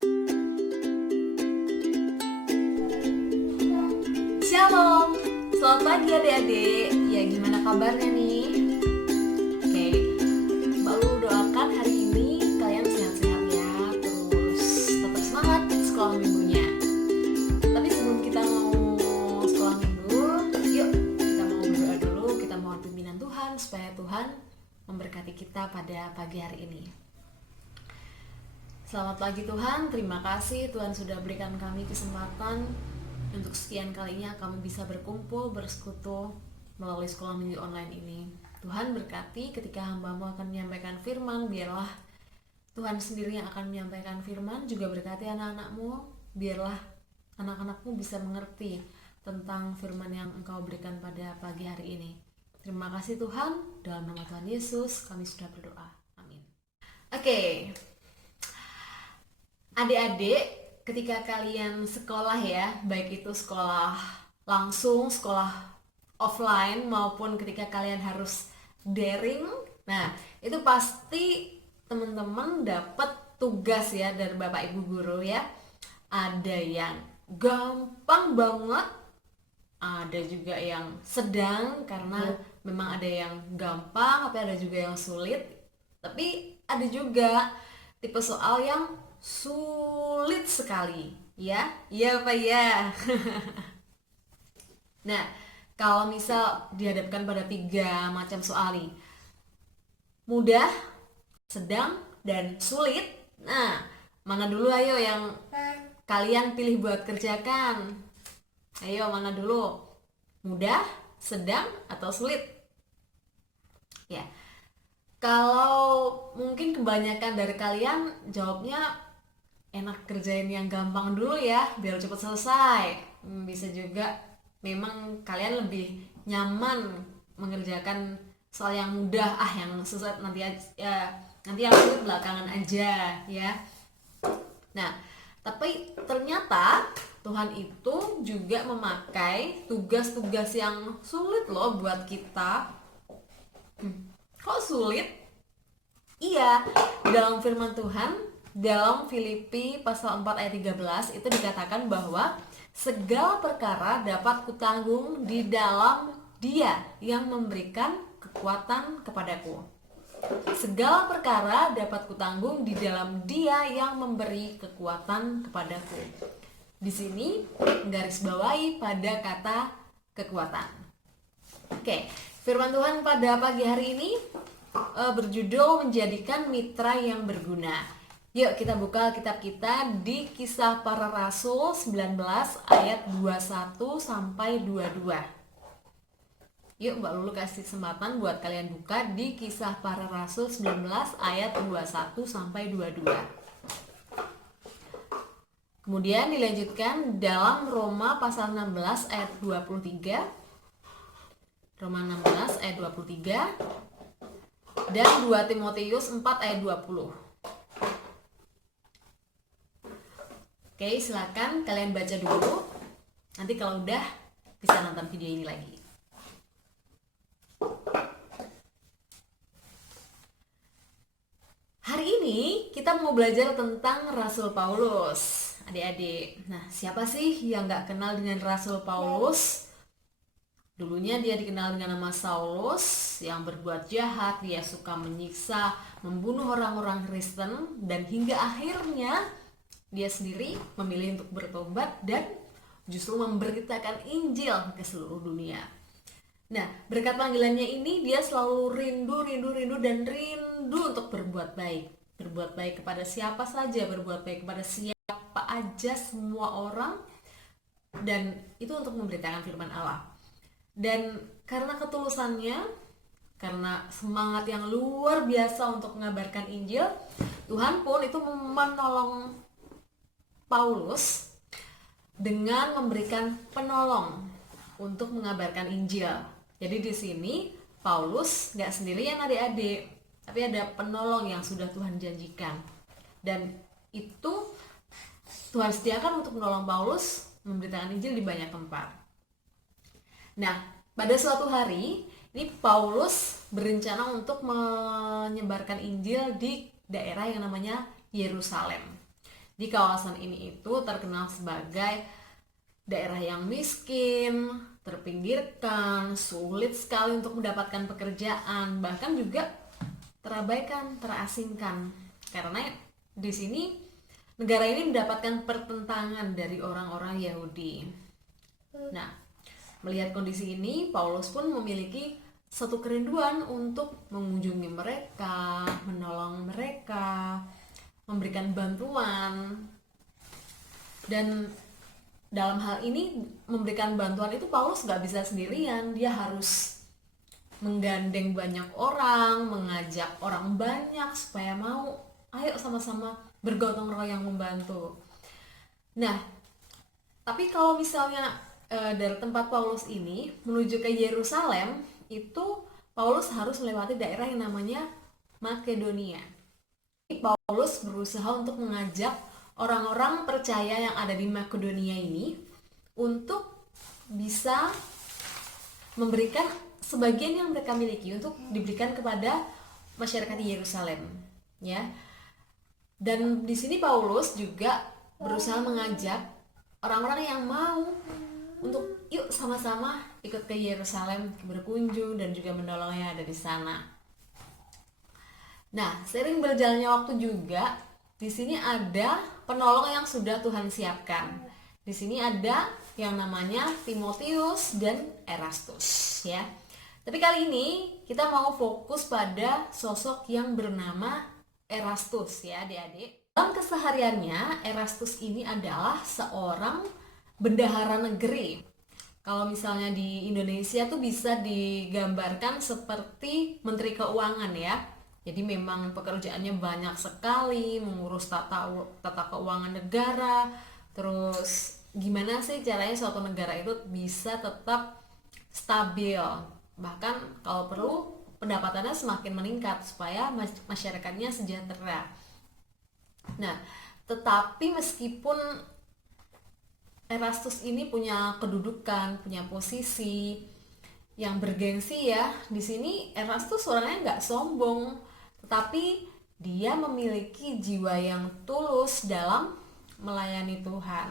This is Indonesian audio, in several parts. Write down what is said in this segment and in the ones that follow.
Shalom, selamat pagi adik-adik. Ya, gimana kabarnya nih? Oke, Mbak Lulu doakan hari ini kalian sehat-sehat ya. Terus tetap semangat sekolah minggunya. Tapi sebelum kita mau sekolah minggu, yuk kita mau berdoa dulu. Kita mohon pimpinan Tuhan supaya Tuhan memberkati kita pada pagi hari ini. Selamat pagi Tuhan, terima kasih Tuhan sudah berikan kami kesempatan untuk sekian kalinya kami bisa berkumpul, bersekutu melalui sekolah minggu online ini. Tuhan berkati ketika hamba-Mu akan menyampaikan firman, biarlah Tuhan sendiri yang akan menyampaikan firman, juga berkati anak-anak-Mu, biarlah anak-anak-Mu bisa mengerti tentang firman yang Engkau berikan pada pagi hari ini. Terima kasih Tuhan, dalam nama Tuhan Yesus kami sudah berdoa. Amin. Oke. Adik-adik, ketika kalian sekolah ya, baik itu sekolah langsung, sekolah offline, maupun ketika kalian harus daring, nah itu pasti teman-teman dapat tugas ya dari Bapak Ibu Guru ya. Ada yang gampang banget, ada juga yang sedang, karena memang ada yang gampang, tapi ada juga yang sulit. Tapi ada juga tipe soal yang sulit sekali, ya? Iya apa ya? Nah, kalau misal dihadapkan pada 3 macam soal nih, mudah, sedang, dan sulit. Nah, mana dulu ayo yang kalian pilih buat kerjakan? Ayo, mana dulu? Mudah, sedang, atau sulit? Ya. Kalau mungkin kebanyakan dari kalian jawabnya enak kerjain yang gampang dulu ya, biar cepat selesai. Bisa juga memang kalian lebih nyaman mengerjakan soal yang mudah, yang susah nanti aja, nanti yang sulit belakangan aja ya. Nah, tapi ternyata Tuhan itu juga memakai tugas-tugas yang sulit loh buat kita. Kok sulit? Iya, dalam firman Tuhan dalam Filipi pasal 4 ayat 13 itu dikatakan bahwa segala perkara dapat kutanggung di dalam Dia yang memberikan kekuatan kepadaku. Segala perkara dapat kutanggung di dalam Dia yang memberi kekuatan kepadaku. Di sini garis bawahi pada kata kekuatan. Oke, firman Tuhan pada pagi hari ini berjudul menjadikan mitra yang berguna. Yuk kita buka kitab kita di Kisah Para Rasul 19 ayat 21 sampai 22. Yuk Mbak Lulu kasih kesempatan buat kalian buka di Kisah Para Rasul 19 ayat 21 sampai 22. Kemudian dilanjutkan dalam Roma pasal 16 ayat 23. Roma 16 ayat 23 dan 2 Timotius 4 ayat 20. Oke, silakan kalian baca dulu. Nanti kalau udah bisa nonton video ini lagi. Hari ini kita mau belajar tentang Rasul Paulus, adik-adik. Nah, siapa sih yang gak kenal dengan Rasul Paulus? Dulunya dia dikenal dengan nama Saulus, yang berbuat jahat, dia suka menyiksa, membunuh orang-orang Kristen, dan hingga akhirnya dia sendiri memilih untuk bertobat dan justru memberitakan Injil ke seluruh dunia. Nah, berkat panggilannya ini dia selalu rindu untuk berbuat baik. Berbuat baik kepada siapa saja, berbuat baik kepada siapa aja, semua orang. Dan itu untuk memberitakan firman Allah. Dan karena ketulusannya, karena semangat yang luar biasa untuk mengabarkan Injil, Tuhan pun itu menolong Paulus dengan memberikan penolong untuk mengabarkan Injil. Jadi di sini Paulus nggak sendirian adik-adik, tapi ada penolong yang sudah Tuhan janjikan. Dan itu Tuhan sediakan untuk menolong Paulus memberitakan Injil di banyak tempat. Nah, pada suatu hari ini Paulus berencana untuk menyebarkan Injil di daerah yang namanya Yerusalem. Di kawasan ini itu terkenal sebagai daerah yang miskin, terpinggirkan, sulit sekali untuk mendapatkan pekerjaan, bahkan juga terabaikan, terasingkan. Karena di sini negara ini mendapatkan pertentangan dari orang-orang Yahudi. Nah, melihat kondisi ini, Paulus pun memiliki satu kerinduan untuk mengunjungi mereka, menolong mereka, memberikan bantuan. Dan dalam hal ini memberikan bantuan itu Paulus gak bisa sendirian, dia harus menggandeng banyak orang, mengajak orang banyak supaya mau, ayo sama-sama bergotong royong membantu. Nah, tapi kalau misalnya dari tempat Paulus ini menuju ke Yerusalem, itu Paulus harus melewati daerah yang namanya Makedonia. Paulus berusaha untuk mengajak orang-orang percaya yang ada di Makedonia ini untuk bisa memberikan sebagian yang mereka miliki untuk diberikan kepada masyarakat di Yerusalem, ya. Dan di sini Paulus juga berusaha mengajak orang-orang yang mau untuk yuk sama-sama ikut ke Yerusalem berkunjung dan juga menolong yang ada di sana. Nah, sering berjalannya waktu juga di sini ada penolong yang sudah Tuhan siapkan. Di sini ada yang namanya Timotius dan Erastus, ya. Tapi kali ini kita mau fokus pada sosok yang bernama Erastus, ya adik-adik. Dalam kesehariannya, Erastus ini adalah seorang bendahara negeri. Kalau misalnya di Indonesia tuh bisa digambarkan seperti Menteri Keuangan, ya. Jadi memang pekerjaannya banyak sekali, mengurus tata keuangan negara, terus gimana sih caranya suatu negara itu bisa tetap stabil, bahkan kalau perlu pendapatannya semakin meningkat supaya masyarakatnya sejahtera. Nah, tetapi meskipun Erastus ini punya kedudukan, punya posisi yang bergengsi, ya, di sini Erastus orangnya nggak sombong, tetapi dia memiliki jiwa yang tulus dalam melayani Tuhan.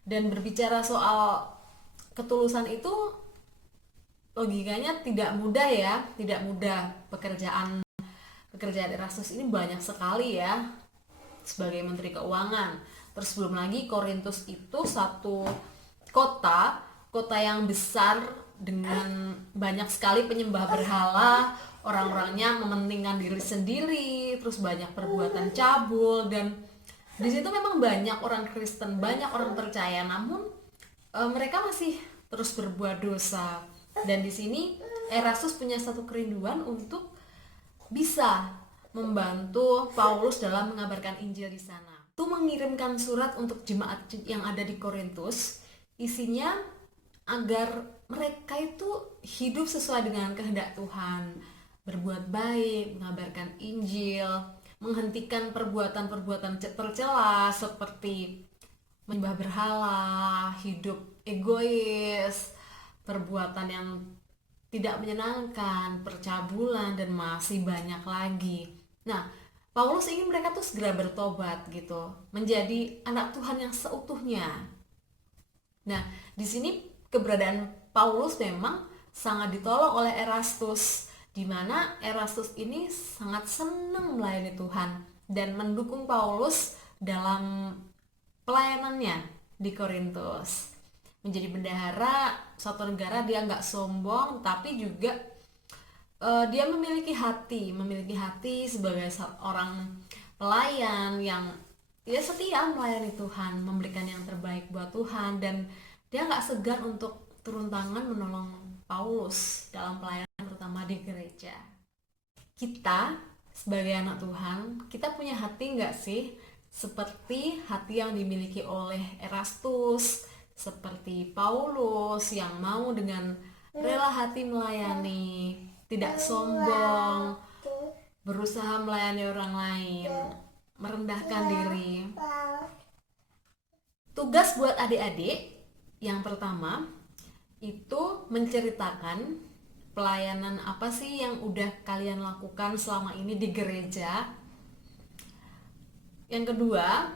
Dan berbicara soal ketulusan itu logikanya tidak mudah, ya, tidak mudah. Pekerjaan Erastus ini banyak sekali, ya, sebagai Menteri Keuangan. Terus belum lagi Korintus itu satu kota yang besar dengan banyak sekali penyembah berhala, orang-orangnya mementingkan diri sendiri, terus banyak perbuatan cabul, dan di situ memang banyak orang Kristen, banyak orang percaya, namun mereka masih terus berbuat dosa. Dan di sini Erastus punya satu kerinduan untuk bisa membantu Paulus dalam mengabarkan Injil di sana. Itu mengirimkan surat untuk jemaat yang ada di Korintus, isinya agar mereka itu hidup sesuai dengan kehendak Tuhan, berbuat baik, mengabarkan Injil, menghentikan perbuatan-perbuatan tercela seperti menyembah berhala, hidup egois, perbuatan yang tidak menyenangkan, percabulan, dan masih banyak lagi. Nah, Paulus ingin mereka tuh segera bertobat gitu, menjadi anak Tuhan yang seutuhnya. Nah, di sini keberadaan Paulus memang sangat ditolong oleh Erastus, di mana Erastus ini sangat senang melayani Tuhan dan mendukung Paulus dalam pelayanannya di Korintus. Menjadi bendahara suatu negara, dia nggak sombong, tapi juga dia memiliki hati sebagai seorang pelayan yang dia setia melayani Tuhan, memberikan yang terbaik buat Tuhan, dan dia nggak segan untuk turun tangan menolong Paulus dalam pelayanan terutama di gereja. Kita sebagai anak Tuhan, kita punya hati nggak sih seperti hati yang dimiliki oleh Erastus, seperti Paulus yang mau dengan rela hati melayani, tidak sombong, berusaha melayani orang lain, merendahkan diri. Tugas buat adik-adik yang pertama itu menceritakan pelayanan apa sih yang udah kalian lakukan selama ini di gereja. Yang kedua,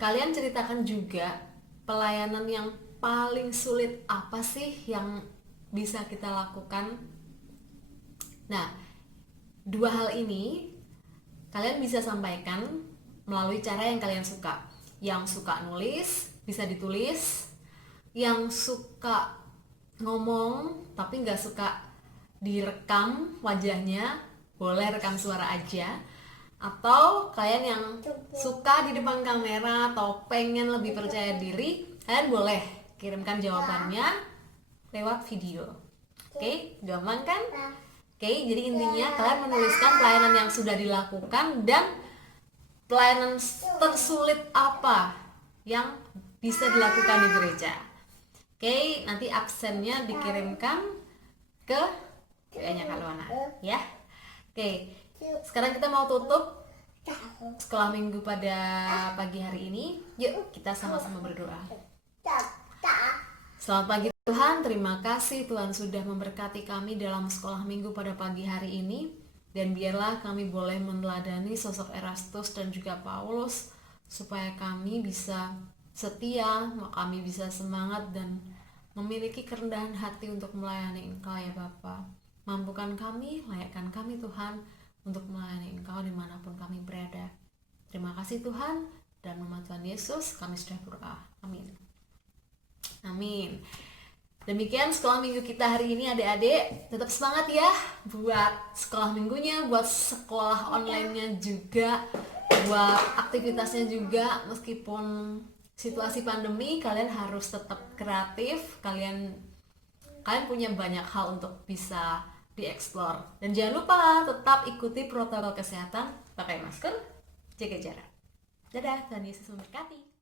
kalian ceritakan juga pelayanan yang paling sulit apa sih yang bisa kita lakukan. Nah, dua hal ini kalian bisa sampaikan melalui cara yang kalian suka. Yang suka nulis bisa ditulis, yang suka ngomong tapi nggak suka direkam wajahnya boleh rekam suara aja, atau kalian yang suka di depan kamera atau pengen lebih percaya diri, kalian boleh kirimkan jawabannya lewat video. Oke, gampang kan? Oke, jadi intinya kalian menuliskan pelayanan yang sudah dilakukan dan pelayanan tersulit apa yang bisa dilakukan di gereja. Oke, nanti absennya dikirimkan ke WA-nya Kak Luana ya. Oke, sekarang kita mau tutup sekolah minggu pada pagi hari ini. Yuk kita sama-sama berdoa. Selamat pagi Tuhan, terima kasih Tuhan sudah memberkati kami dalam sekolah minggu pada pagi hari ini. Dan biarlah kami boleh meneladani sosok Erastus dan juga Paulus, supaya kami bisa setia, kami bisa semangat dan memiliki kerendahan hati untuk melayani Engkau ya Bapa. Mampukan kami, layakkan kami Tuhan untuk melayani Engkau dimanapun kami berada. Terima kasih Tuhan, dan nama Tuhan Yesus kami sudah berdoa. Amin. Amin. Demikian sekolah minggu kita hari ini adik-adik. Tetap semangat ya buat sekolah minggunya, buat sekolah online-nya juga, buat aktivitasnya juga. Meskipun situasi pandemi, kalian harus tetap kreatif. Kalian punya banyak hal untuk bisa dieksplor. Dan jangan lupa tetap ikuti protokol kesehatan, pakai masker, jaga jarak. Dadah, Tuhan Yesus memberkati.